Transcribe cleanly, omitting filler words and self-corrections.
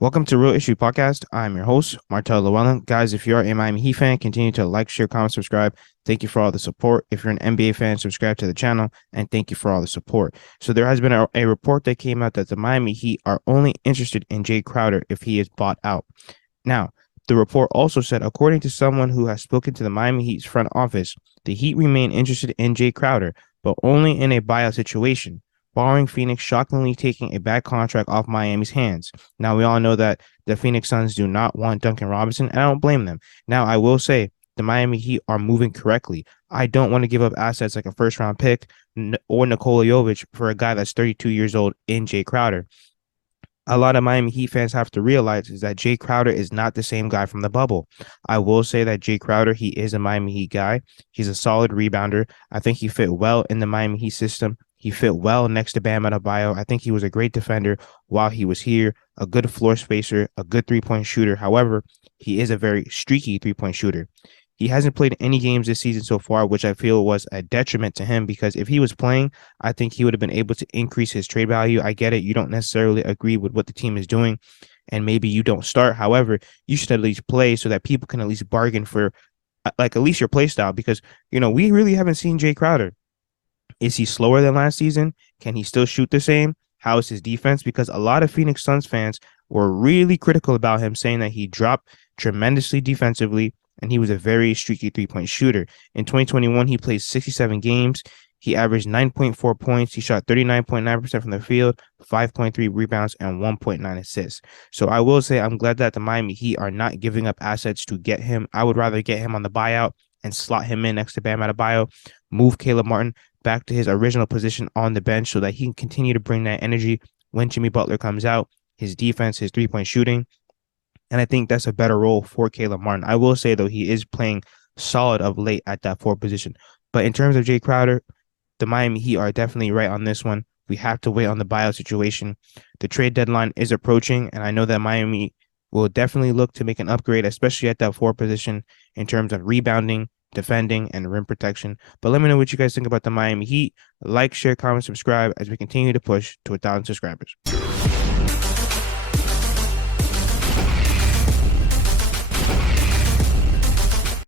Welcome to Real Issue Podcast. I'm your host, Martel Llewellyn. Guys, if you're a Miami Heat fan, continue to like, share, comment, subscribe. Thank you for all the support. If you're an NBA fan, subscribe to the channel, and thank you for all the support. So there has been a report that came out that the Miami Heat are only interested in Jay Crowder if he is bought out. Now, the report also said, according to someone who has spoken to the Miami Heat's front office, the Heat remain interested in Jay Crowder, but only in a buyout situation, barring Phoenix shockingly taking a bad contract off Miami's hands. Now, we all know that the Phoenix Suns do not want Duncan Robinson, and I don't blame them. Now, I will say the Miami Heat are moving correctly. I don't want to give up assets like a first-round pick or Nikola Jovic for a guy that's 32 years old in Jay Crowder. A lot of Miami Heat fans have to realize is that Jay Crowder is not the same guy from the bubble. I will say that Jay Crowder, he is a Miami Heat guy. He's a solid rebounder. I think he fit well in the Miami Heat system. He fit well next to Bam Adebayo. I think he was a great defender while he was here, a good floor spacer, a good three-point shooter. However, he is a very streaky three-point shooter. He hasn't played any games this season so far, which I feel was a detriment to him because if he was playing, I think he would have been able to increase his trade value. I get it. You don't necessarily agree with what the team is doing, and maybe you don't start. However, you should at least play so that people can at least bargain for like at least your play style because, we really haven't seen Jay Crowder. Is he slower than last season? Can he still shoot the same? How is his defense? Because a lot of Phoenix Suns fans were really critical about him, saying that he dropped tremendously defensively and he was a very streaky three-point shooter. In 2021, he played 67 games. He averaged 9.4 points. He shot 39.9% from the field, 5.3 rebounds, and 1.9 assists. So I will say I'm glad that the Miami Heat are not giving up assets to get him. I would rather get him on the buyout and slot him in next to Bam Adebayo, move Caleb Martin back to his original position on the bench so that he can continue to bring that energy when Jimmy Butler comes out, his defense, his three-point shooting. And I think that's a better role for Caleb Martin. I will say, though, he is playing solid of late at that fourth position. But in terms of Jay Crowder, the Miami Heat are definitely right on this one. We have to wait on the buyout situation. The trade deadline is approaching, and I know that Miami will definitely look to make an upgrade, especially at that fourth position in terms of rebounding, defending, and rim protection. But let me know what you guys think about the Miami Heat. Like, share, comment, subscribe as we continue to push to 1,000 subscribers.